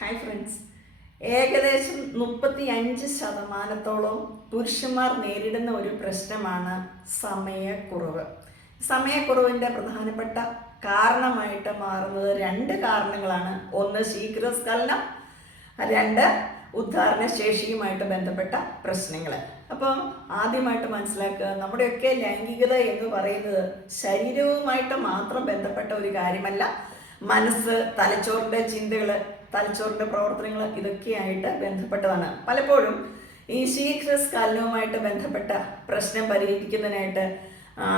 Hi friends, ഏകദേശം 35% പുരുഷന്മാർ നേരിടുന്ന ഒരു പ്രശ്നമാണ് സമയക്കുറവ്. സമയക്കുറവിൻ്റെ പ്രധാനപ്പെട്ട കാരണമായിട്ട് മാറുന്നത് രണ്ട് കാരണങ്ങളാണ്. ഒന്ന് ശീഘ്രസ്ഖലനം, രണ്ട് ഉദ്ധാരണ ശേഷിയുമായിട്ട് ബന്ധപ്പെട്ട പ്രശ്നങ്ങൾ. അപ്പം ആദ്യമായിട്ട് മനസ്സിലാക്കുക, നമ്മുടെയൊക്കെ ലൈംഗികത എന്ന് പറയുന്നത് ശരീരവുമായിട്ട് മാത്രം ബന്ധപ്പെട്ട ഒരു കാര്യമല്ല. മനസ്സ്, തലച്ചോറിൻ്റെ ചിന്തകൾ, തലച്ചോറിൻ്റെ പ്രവർത്തനങ്ങൾ ഇതൊക്കെയായിട്ട് ബന്ധപ്പെട്ടതാണ്. പലപ്പോഴും ഈ ശീഘ്രസ്ഖലനവുമായിട്ട് ബന്ധപ്പെട്ട പ്രശ്നം പരിഹരിക്കുന്നതിനായിട്ട്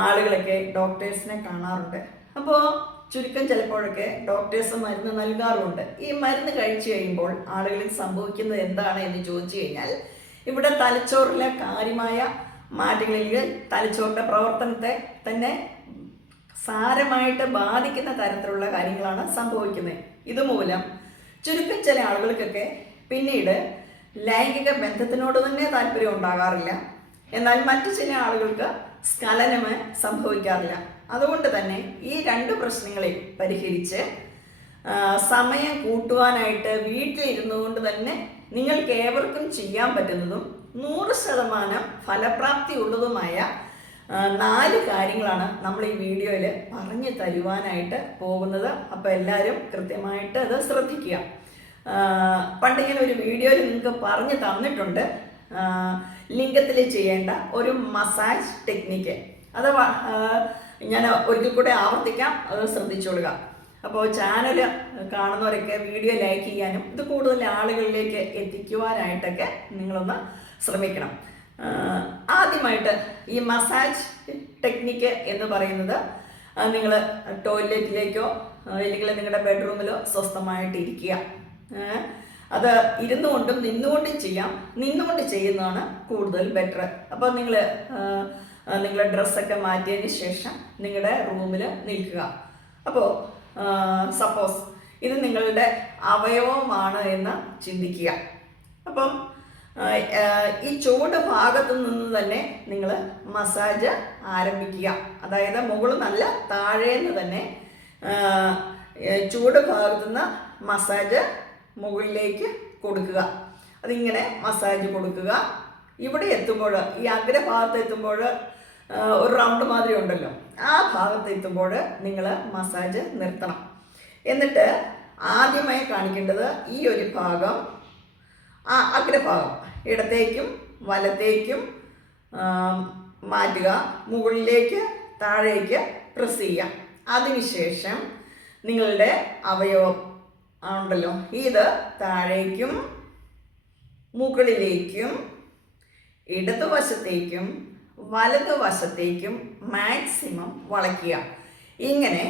ആളുകളൊക്കെ ഡോക്ടേഴ്സിനെ കാണാറുണ്ട്. അപ്പോൾ ചുരുക്കം ചിലപ്പോഴൊക്കെ ഡോക്ടേഴ്സ് മരുന്ന് നൽകാറുമുണ്ട്. ഈ മരുന്ന് കഴിച്ചു കഴിയുമ്പോൾ ആളുകളിൽ സംഭവിക്കുന്നത് എന്താണ് എന്ന് ചോദിച്ചു കഴിഞ്ഞാൽ, ഇവിടെ തലച്ചോറിലെ കാര്യമായ മാറ്റങ്ങളിൽ തലച്ചോറിൻ്റെ പ്രവർത്തനത്തെ തന്നെ സാരമായിട്ട് ബാധിക്കുന്ന തരത്തിലുള്ള കാര്യങ്ങളാണ് സംഭവിക്കുന്നത്. ഇതുമൂലം ചുരുക്കം ചില ആളുകൾക്കൊക്കെ പിന്നീട് ലൈംഗിക ബന്ധത്തിനോട് തന്നെ താല്പര്യം ഉണ്ടാകാറില്ല. എന്നാൽ മറ്റു ചില ആളുകൾക്ക് സ്ഖലനം സംഭവിക്കാറില്ല. അതുകൊണ്ട് തന്നെ ഈ രണ്ട് പ്രശ്നങ്ങളെ പരിഹരിച്ച് സമയം കൂട്ടുവാനായിട്ട് വീട്ടിലിരുന്നു കൊണ്ട് തന്നെ നിങ്ങൾക്ക് ഏവർക്കും ചെയ്യാൻ പറ്റുന്നതും 100% ഫലപ്രാപ്തി ഉള്ളതുമായ 4 കാര്യങ്ങളാണ് നമ്മൾ ഈ വീഡിയോയിൽ പറഞ്ഞു തരുവാനായിട്ട് പോകുന്നത്. അപ്പോൾ എല്ലാവരും കൃത്യമായിട്ട് അത് ശ്രദ്ധിക്കുക. പണ്ട് ഇങ്ങനെ ഒരു വീഡിയോയിൽ നിങ്ങൾക്ക് പറഞ്ഞു തന്നിട്ടുണ്ട് ലിംഗത്തിൽ ചെയ്യേണ്ട ഒരു മസാജ് ടെക്നിക്ക്. അത് ഞാൻ ഒരിക്കൽ കൂടെ ആവർത്തിക്കാം, അത് ശ്രദ്ധിച്ചോളുക. അപ്പോൾ ചാനൽ കാണുന്നവരൊക്കെ വീഡിയോ ലൈക്ക് ചെയ്യാനും ഇത് കൂടുതൽ ആളുകളിലേക്ക് എത്തിക്കുവാനായിട്ടൊക്കെ നിങ്ങളൊന്ന് ശ്രമിക്കണം. ആദ്യമായിട്ട് ഈ മസാജ് ടെക്നിക്ക് എന്ന് പറയുന്നത്, നിങ്ങൾ ടോയ്ലറ്റിലേക്കോ അല്ലെങ്കിൽ നിങ്ങളുടെ ബെഡ്റൂമിലോ സ്വസ്ഥമായിട്ട് ഇരിക്കുക. അത് ഇരുന്നുകൊണ്ടും നിന്നുകൊണ്ടും ചെയ്യാം. നിന്നുകൊണ്ട് ചെയ്യുന്നതാണ് കൂടുതൽ ബെറ്റർ. അപ്പോൾ നിങ്ങളുടെ ഡ്രസ്സൊക്കെ മാറ്റിയതിന് ശേഷം നിങ്ങളുടെ റൂമിൽ നിൽക്കുക. അപ്പോൾ സപ്പോസ് ഇത് നിങ്ങളുടെ അവയവമാണ് എന്ന് ചിന്തിക്കുക. അപ്പം ഈ ചൂട് ഭാഗത്തു നിന്ന് തന്നെ നിങ്ങൾ മസാജ് ആരംഭിക്കുക. അതായത് മുകളിൽ നല്ല താഴേന്ന് തന്നെ ചൂട് ഭാഗത്തു നിന്ന് മസാജ് മുകളിലേക്ക് കൊടുക്കുക. അതിങ്ങനെ മസാജ് കൊടുക്കുക. ഇവിടെ എത്തുമ്പോൾ, ഈ അഗ്രഭാഗത്ത് എത്തുമ്പോൾ ഒരു റൗണ്ട് മാതിരി ഉണ്ടല്ലോ, ആ ഭാഗത്ത് എത്തുമ്പോൾ നിങ്ങൾ മസാജ് നിർത്തണം. എന്നിട്ട് ആദ്യമായി കാണിക്കേണ്ടത് ഈ ഒരു ഭാഗം, അഗ്രഭാഗം ഇടത്തേക്കും വലത്തേക്കും മാറ്റുക. മുകളിലേക്ക് താഴേക്ക് പ്രസ് ചെയ്യാം. അതിനുശേഷം നിങ്ങളുടെ അവയവം ഉണ്ടല്ലോ, ഇത് താഴേക്കും മുകളിലേക്കും ഇടതുവശത്തേക്കും വലതുവശത്തേക്കും മാക്സിമം വളയ്ക്കുക. ഇങ്ങനെ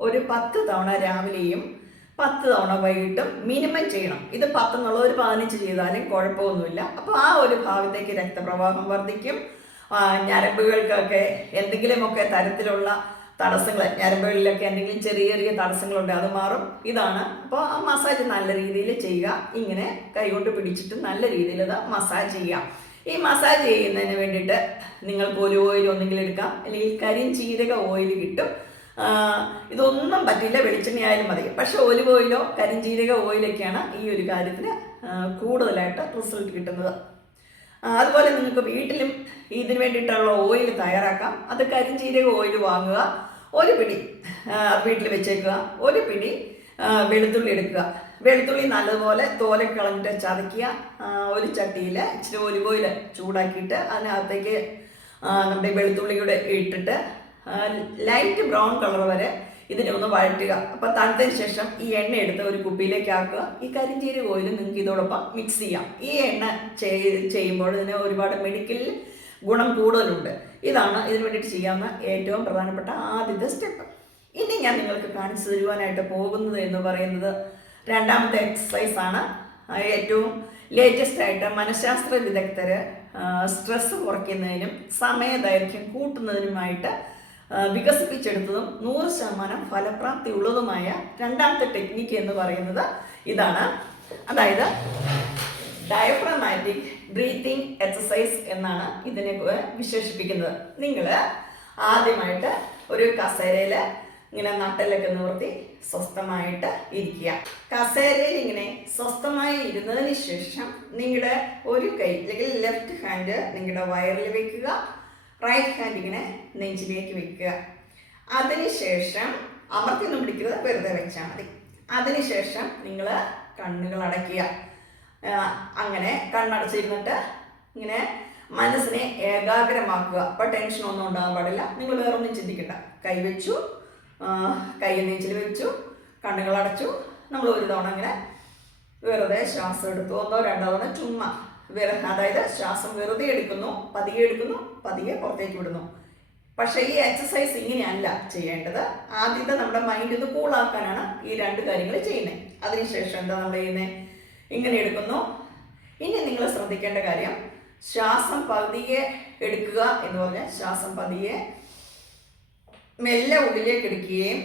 ഒരു 10 തവണ രാവിലെയും 10 തവണ വൈകിട്ടും മിനിമം ചെയ്യണം. ഇത് 10 എന്നുള്ള ഒരു 15 ചെയ്താലും കുഴപ്പമൊന്നുമില്ല. അപ്പോൾ ആ ഒരു ഭാഗത്തേക്ക് രക്തപ്രവാഹം വർദ്ധിക്കും. ഞരമ്പുകൾക്കൊക്കെ എന്തെങ്കിലുമൊക്കെ തരത്തിലുള്ള തടസ്സങ്ങൾ, ഞരമ്പുകളിലൊക്കെ എന്തെങ്കിലും ചെറിയ ചെറിയ തടസ്സങ്ങളുണ്ട്, അത് മാറും. ഇതാണ്. അപ്പോൾ ആ മസാജ് നല്ല രീതിയിൽ ചെയ്യുക. ഇങ്ങനെ കൈകൊണ്ട് പിടിച്ചിട്ട് നല്ല രീതിയിൽ അത് മസാജ് ചെയ്യുക. ഈ മസാജ് ചെയ്യുന്നതിന് വേണ്ടിയിട്ട് നിങ്ങൾക്ക് ഒരു ഓയിൽ ഒന്നെങ്കിലും എടുക്കാം, അല്ലെങ്കിൽ കരിഞ്ചീരക ഓയിൽ കിട്ടും. ഇതൊന്നും പറ്റില്ല, വെളിച്ചെണ്ണയായാലും മതി. പക്ഷെ ഒലിവ് ഓയിലോ കരിഞ്ചീരക ഓയിലൊക്കെയാണ് ഈ ഒരു കാര്യത്തിന് കൂടുതലായിട്ട് റിസൾട്ട് കിട്ടുന്നത്. അതുപോലെ നിങ്ങൾക്ക് വീട്ടിലും ഇതിന് വേണ്ടിയിട്ടുള്ള ഓയിൽ തയ്യാറാക്കാം. അത് കരിഞ്ചീരക ഓയിൽ വാങ്ങുക, ഒരു പിടി വീട്ടിൽ വെച്ചേക്കുക. ഒരു പിടി വെളുത്തുള്ളി എടുക്കുക. വെളുത്തുള്ളി നല്ലതുപോലെ തോലൊക്കെ കളഞ്ഞിട്ട് ചതയ്ക്കുക. ഒരു ചട്ടിയിൽ ഇച്ചിരി ഒലിവ് ഓയിൽ ചൂടാക്കിയിട്ട് അതിനകത്തേക്ക് നമ്മുടെ വെളുത്തുള്ളി കൂടെ ഇട്ടിട്ട് ലൈറ്റ് ബ്രൗൺ കളർ വരെ ഇതിനെ ഒന്ന് വഴറ്റുക. അപ്പോൾ തണുത്തതിന് ശേഷം ഈ എണ്ണ എടുത്ത് ഒരു കുപ്പിയിലേക്ക് ആക്കുക. ഈ കരിഞ്ചീരക ഓയിൽ നിങ്ങൾക്ക് ഇതോടൊപ്പം മിക്സ് ചെയ്യാം. ഈ എണ്ണ ചെയ്യുമ്പോൾ ഇതിന് ഒരുപാട് മെഡിക്കൽ ഗുണം കൂടുതലുണ്ട്. ഇതാണ് ഇതിന് വേണ്ടിയിട്ട് ചെയ്യാവുന്ന ഏറ്റവും പ്രധാനപ്പെട്ട ആദ്യത്തെ സ്റ്റെപ്പ്. ഇനി ഞാൻ നിങ്ങൾക്ക് കാണിച്ചു തരുവാനായിട്ട് പോകുന്നത് എന്ന് പറയുന്നത് രണ്ടാമത്തെ എക്സസൈസാണ്. ഏറ്റവും ലേറ്റസ്റ്റ് ആയിട്ട് മനഃശാസ്ത്ര വിദഗ്ധർ സ്ട്രെസ് കുറയ്ക്കുന്നതിനും സമയദൈർഘ്യം കൂട്ടുന്നതിനുമായിട്ട് വികസിപ്പിച്ചെടുത്തതും 100% ഫലപ്രാപ്തി ഉള്ളതുമായ രണ്ടാമത്തെ ടെക്നിക്ക് എന്ന് പറയുന്നത് ഇതാണ്. അതായത് ഡയഫ്രമാറ്റിക് ബ്രീത്തിങ് എക്സസൈസ് എന്നാണ് ഇതിനെ വിശേഷിപ്പിക്കുന്നത്. നിങ്ങൾ ആദ്യമായിട്ട് ഒരു കസേരയിൽ ഇങ്ങനെ നട്ടെല്ലൊക്കെ നിവർത്തി സ്വസ്ഥമായിട്ട് ഇരിക്കുക. കസേരയിൽ ഇങ്ങനെ സ്വസ്ഥമായി ഇരുന്നതിന് ശേഷം നിങ്ങളുടെ ഒരു കൈ അല്ലെങ്കിൽ ലെഫ്റ്റ് ഹാൻഡ് നിങ്ങളുടെ വയറിൽ വെക്കുക, റൈറ്റ് ഹാൻഡ് ഇങ്ങനെ നെഞ്ചിലേക്ക് വെക്കുക. അതിനുശേഷം അമർത്തിയൊന്നും പിടിക്കുന്നത്, വെറുതെ വെച്ചാൽ മതി. അതിനുശേഷം നിങ്ങൾ കണ്ണുകൾ അടയ്ക്കുക. അങ്ങനെ കണ്ണടച്ചിരുന്നിട്ട് ഇങ്ങനെ മനസ്സിനെ ഏകാഗ്രമാക്കുക. അപ്പോൾ ടെൻഷനൊന്നും ഉണ്ടാകാൻ പാടില്ല. നിങ്ങൾ വേറെ ഒന്നും ചിന്തിക്കണ്ട. കൈ വെച്ചു, കൈ നെഞ്ചിൽ വെച്ചു, കണ്ണുകൾ അടച്ചു. നമ്മൾ ഒരു തവണ ഇങ്ങനെ വെറുതെ ശ്വാസം എടുത്തു, ഒന്നോ രണ്ടോ തവണ ചുമ്മാ അതായത് ശ്വാസം വെറുതെ എടുക്കുന്നു, പതിയെ പുറത്തേക്ക് വിടുന്നു. പക്ഷേ ഈ എക്സസൈസ് ഇങ്ങനെയല്ല ചെയ്യേണ്ടത്. ആദ്യത്തെ നമ്മുടെ മൈൻഡ് ഇത് കൂളാക്കാനാണ് ഈ രണ്ട് കാര്യങ്ങൾ ചെയ്യുന്നത്. അതിനുശേഷം എന്താ നമ്മൾ ചെയ്യുന്നത്? ഇങ്ങനെ എടുക്കുന്നു. ഇനി നിങ്ങൾ ശ്രദ്ധിക്കേണ്ട കാര്യം, ശ്വാസം പതിയെ എടുക്കുക എന്ന് പറഞ്ഞാൽ ശ്വാസം പതിയെ മെല്ലെ ഉള്ളിലേക്ക് എടുക്കുകയും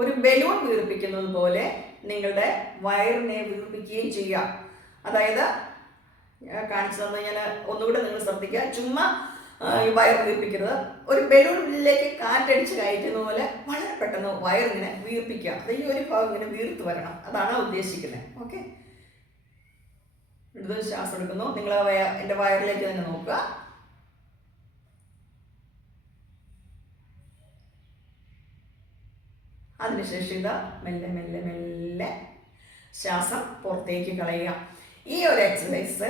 ഒരു ബലൂൺ വീർപ്പിക്കുന്നത് പോലെ നിങ്ങളുടെ വയറിനെ വീർപ്പിക്കുകയും ചെയ്യുക. അതായത് കാണിച്ചു തന്നു ഞാൻ ഒന്നുകൂടെ നിങ്ങൾ ശ്രദ്ധിക്കുക. ചുമ്മാ ഈ വയർ വീർപ്പിക്കരുത്. ഒരു ബലൂണിലേക്ക് കാറ്റടിച്ച് കയറ്റുന്ന പോലെ വളരെ പെട്ടെന്ന് വയറിങ്ങനെ വീർപ്പിക്കുക. അത് ഈ ഒരു ഭാഗം ഇങ്ങനെ വീർത്ത് വരണം. അതാണ് ഉദ്ദേശിക്കുന്നത്. ഓക്കെ, ഇടത് ശ്വാസം എടുക്കുന്നു. നിങ്ങൾ എൻ്റെ വയറിലേക്ക് തന്നെ നോക്കുക. അതിനുശേഷം ഇതാ മെല്ലെ മെല്ലെ മെല്ലെ ശ്വാസം പുറത്തേക്ക് കളയുക. ഈ ഒരു എക്സസൈസ്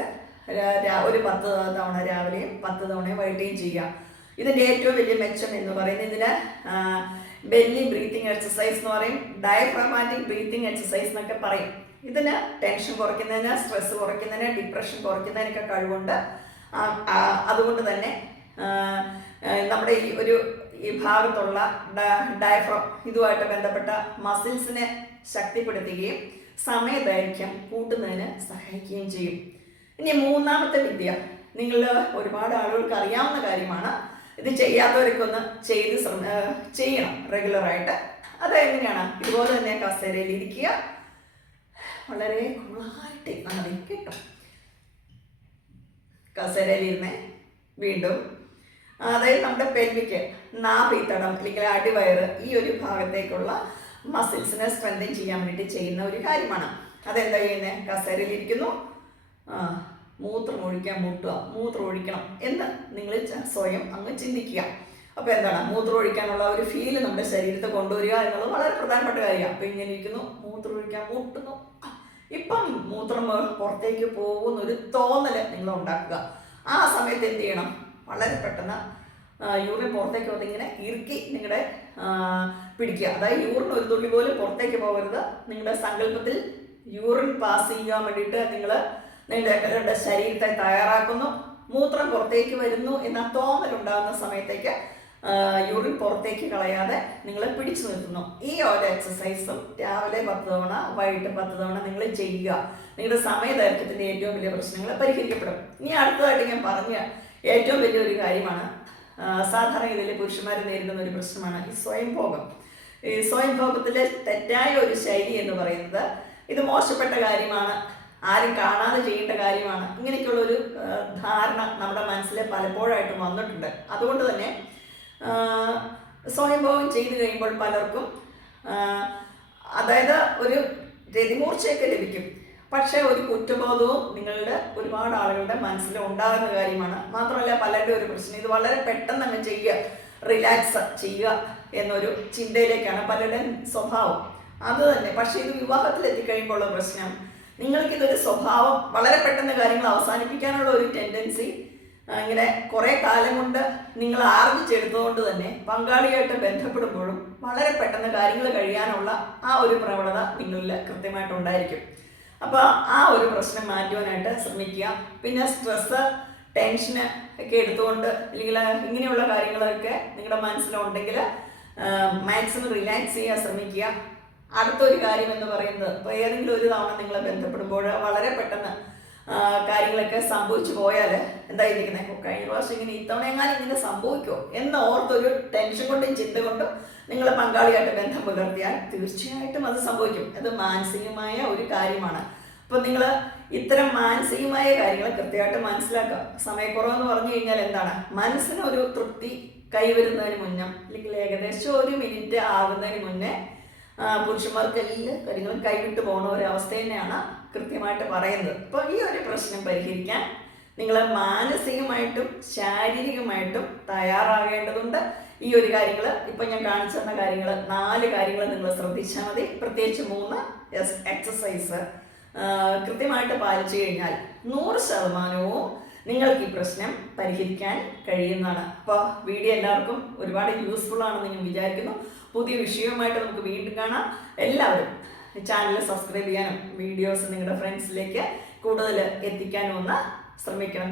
ഒരു 10 തവണ രാവിലെയും 10 തവണയും വൈകിട്ടും ചെയ്യുക. ഇതിൻ്റെ ഏറ്റവും വലിയ മെച്ചം എന്ന് പറയുന്നത് ഇതിന് ബെല്ലി ബ്രീത്തിങ് എക്സസൈസ് എന്ന് പറയും, ഡയഫ്രമാറ്റിക് ബ്രീത്തിങ് എക്സസൈസ് എന്നൊക്കെ പറയും. ഇതിന് ടെൻഷൻ കുറയ്ക്കുന്നതിന്, സ്ട്രെസ് കുറയ്ക്കുന്നതിന്, ഡിപ്രഷൻ കുറയ്ക്കുന്നതിനൊക്കെ കഴിവുണ്ട്. അതുകൊണ്ട് തന്നെ നമ്മുടെ ഈ ഭാഗത്തുള്ള ഡയഫ്രം ഇതുമായിട്ട് ബന്ധപ്പെട്ട മസിൽസിനെ ശക്തിപ്പെടുത്തുകയും സമയദൈർഘ്യം കൂട്ടുന്നതിന് സഹായിക്കുകയും ചെയ്യും. ഇനി മൂന്നാമത്തെ വിദ്യ, നിങ്ങൾ ഒരുപാട് ആളുകൾക്ക് അറിയാവുന്ന കാര്യമാണ്. ഇത് ചെയ്യാത്തവർക്കൊന്ന് ചെയ്യണം റെഗുലറായിട്ട്. അതെങ്ങനെയാണ്? ഇതുപോലെ തന്നെ കസേരയിൽ ഇരിക്കുക, വളരെ കൂളായിട്ട് മതി കേട്ടോ. കസേരയിലിരുന്ന് വീണ്ടും അതായത് നമ്മുടെ പെൽവിക്ക്, നാഭിത്തടം അല്ലെങ്കിൽ അടിവയറ്, ഈ ഒരു ഭാഗത്തേക്കുള്ള മസിൽസിനെ സ്ട്രെങ്തൻ ചെയ്യാൻ വേണ്ടി ചെയ്യുന്ന ഒരു കാര്യമാണ്. അതെന്താ ചെയ്യുന്നത്? കസേരയിലിരിക്കുന്നു, മൂത്രം ഒഴിക്കാൻ മുട്ടുക, മൂത്രം ഒഴിക്കണം എന്ന് നിങ്ങൾ സ്വയം അങ്ങ് ചിന്തിക്കുക. അപ്പോൾ എന്താണ്? മൂത്രം ഒഴിക്കാനുള്ള ഒരു ഫീല് നമ്മുടെ ശരീരത്തെ കൊണ്ടുവരിക എന്നുള്ളത് വളരെ പ്രധാനപ്പെട്ട കാര്യമാണ്. അപ്പോൾ ഇങ്ങനെ ഇരിക്കുന്നു, മൂത്രം ഒഴിക്കാൻ മുട്ടുന്നു, ഇപ്പം മൂത്രം പുറത്തേക്ക് പോകുന്നൊരു തോന്നൽ നിങ്ങൾ ഉണ്ടാക്കുക. ആ സമയത്ത് എന്ത് ചെയ്യണം? വളരെ പെട്ടെന്ന് യൂറിൻ പുറത്തേക്ക് വന്ന് ഇങ്ങനെ ഇറുക്കി നിങ്ങളുടെ പിടിക്കുക. അതായത് യൂറിൻ ഒരു തുള്ളി പോലും പുറത്തേക്ക് പോകരുത്. നിങ്ങളുടെ സങ്കല്പത്തിൽ യൂറിൻ പാസ് ചെയ്യാൻ വേണ്ടിയിട്ട് നിങ്ങളുടെ ശരീരത്തെ തയ്യാറാക്കുന്നു. മൂത്രം പുറത്തേക്ക് വരുന്നു എന്ന തോന്നലുണ്ടാകുന്ന സമയത്തേക്ക് യൂറിൻ പുറത്തേക്ക് കളയാതെ നിങ്ങൾ പിടിച്ചു നിർത്തുന്നു. ഈ ഒരു എക്സസൈസും രാവിലെ 10 തവണ വൈകിട്ട് 10 തവണ നിങ്ങൾ ചെയ്യുക. നിങ്ങളുടെ സമയദൈർഘ്യത്തിൻ്റെ ഏറ്റവും വലിയ പ്രശ്നങ്ങൾ പരിഹരിക്കപ്പെടും. ഇനി അടുത്തതായിട്ട് ഞാൻ പറഞ്ഞ ഏറ്റവും വലിയൊരു കാര്യമാണ്, സാധാരണ ഇതിൽ പുരുഷന്മാർ നേരിടുന്ന ഒരു പ്രശ്നമാണ് ഈ സ്വയംഭോഗം. ഈ സ്വയംഭോഗത്തിലെ തെറ്റായ ഒരു ശൈലി എന്ന് പറയുന്നത് ഇത് മോശപ്പെട്ട കാര്യമാണ്, ആരും കാണാതെ ചെയ്യേണ്ട കാര്യമാണ്, ഇങ്ങനെയൊക്കെയുള്ളൊരു ധാരണ നമ്മുടെ മനസ്സിൽ പലപ്പോഴായിട്ടും വന്നിട്ടുണ്ട്. അതുകൊണ്ട് തന്നെ സ്വയംഭോഗം ചെയ്തു കഴിയുമ്പോൾ പലർക്കും അതായത് ഒരു രതിമൂർച്ചയൊക്കെ ലഭിക്കും. പക്ഷേ ഒരു കുറ്റബോധവും നിങ്ങളുടെ ഒരുപാട് ആളുകളുടെ മനസ്സിൽ ഉണ്ടാകുന്ന കാര്യമാണ്. മാത്രമല്ല പലരുടെ ഒരു പ്രശ്നം ഇത് വളരെ പെട്ടെന്ന് അങ്ങ് ചെയ്യുക, റിലാക്സ് ചെയ്യുക എന്നൊരു ചിന്തയിലേക്കാണ് പലരുടെ സ്വഭാവം. അത് തന്നെ. പക്ഷേ ഇത് വിവാഹത്തിൽ എത്തിക്കഴിയുമ്പോഴുള്ള പ്രശ്നം, നിങ്ങൾക്കിതൊരു സ്വഭാവം വളരെ പെട്ടെന്ന് കാര്യങ്ങൾ അവസാനിപ്പിക്കാനുള്ള ഒരു ടെൻഡൻസി ഇങ്ങനെ കുറേ കാലം കൊണ്ട് നിങ്ങൾ ആർജിച്ചെടുത്തുകൊണ്ട് തന്നെ പങ്കാളിയായിട്ട് ബന്ധപ്പെടുമ്പോഴും വളരെ പെട്ടെന്ന് കാര്യങ്ങൾ കഴിയാനുള്ള ആ ഒരു പ്രവണത നിങ്ങളിൽ കൃത്യമായിട്ടുണ്ടായിരിക്കും. അപ്പോൾ ആ ഒരു പ്രശ്നം മാറ്റുവാനായിട്ട് ശ്രമിക്കുക. പിന്നെ സ്ട്രെസ്സ്, ടെൻഷന് ഒക്കെ എടുത്തുകൊണ്ട് അല്ലെങ്കിൽ ഇങ്ങനെയുള്ള കാര്യങ്ങളൊക്കെ നിങ്ങളുടെ മനസ്സിലുണ്ടെങ്കിൽ മാക്സിമം റിലാക്സ് ചെയ്യാൻ ശ്രമിക്കുക. അടുത്തൊരു കാര്യം എന്ന് പറയുന്നത്, ഇപ്പോൾ ഏതെങ്കിലും ഒരു തവണ നിങ്ങളെ ബന്ധപ്പെടുമ്പോൾ വളരെ പെട്ടെന്ന് കാര്യങ്ങളൊക്കെ സംഭവിച്ചു പോയാൽ എന്തായിരിക്കുന്നത്? കഴിഞ്ഞ പ്രാവശ്യം ഇങ്ങനെ ഇത്തവണ എങ്ങാനും ഇങ്ങനെ സംഭവിക്കുമോ എന്ന് ഓർത്തൊരു ടെൻഷൻ കൊണ്ടും ചിന്ത കൊണ്ടും നിങ്ങൾ പങ്കാളിയായിട്ട് ബന്ധം പുലർത്തിയാൽ തീർച്ചയായിട്ടും അത് സംഭവിക്കും. അത് മാനസികമായ ഒരു കാര്യമാണ്. അപ്പോൾ നിങ്ങൾ ഇത്തരം മാനസികമായ കാര്യങ്ങൾ കൃത്യമായിട്ട് മനസ്സിലാക്കുക. സമയക്കുറവെന്ന് പറഞ്ഞു കഴിഞ്ഞാൽ എന്താണ്? മനസ്സിനൊരു തൃപ്തി കൈവരുന്നതിന് മുന്നേ അല്ലെങ്കിൽ ഏകദേശം 1 മിനിറ്റ് ആകുന്നതിന് മുന്നേ പുരുഷന്മാർക്ക് എല്ലാ കാര്യങ്ങളും കൈവിട്ട് പോകുന്ന ഒരവസ്ഥ തന്നെയാണ് കൃത്യമായിട്ട് പറയുന്നത്. അപ്പോൾ ഈ ഒരു പ്രശ്നം പരിഹരിക്കാൻ നിങ്ങൾ മാനസികമായിട്ടും ശാരീരികമായിട്ടും തയ്യാറാകേണ്ടതുണ്ട്. ഈ ഒരു കാര്യങ്ങൾ ഇപ്പം ഞാൻ കാണിച്ചു തന്ന കാര്യങ്ങൾ 4 കാര്യങ്ങൾ നിങ്ങൾ ശ്രദ്ധിച്ചാൽ മതി. പ്രത്യേകിച്ച് 3 എക്സസൈസ് കൃത്യമായിട്ട് പാലിച്ചു കഴിഞ്ഞാൽ 100% നിങ്ങൾക്ക് ഈ പ്രശ്നം പരിഹരിക്കാൻ കഴിയുന്നതാണ്. അപ്പോൾ വീഡിയോ എല്ലാവർക്കും ഒരുപാട് യൂസ്ഫുൾ ആണെന്ന് ഞാൻ വിചാരിക്കുന്നു. പുതിയ വിഷയവുമായിട്ട് നമുക്ക് വീണ്ടും കാണാം. എല്ലാവരും ചാനൽ സബ്സ്ക്രൈബ് ചെയ്യാനും വീഡിയോസ് നിങ്ങളുടെ ഫ്രണ്ട്സിലേക്ക് കൂടുതൽ എത്തിക്കാനും ഒന്ന് ശ്രമിക്കണം.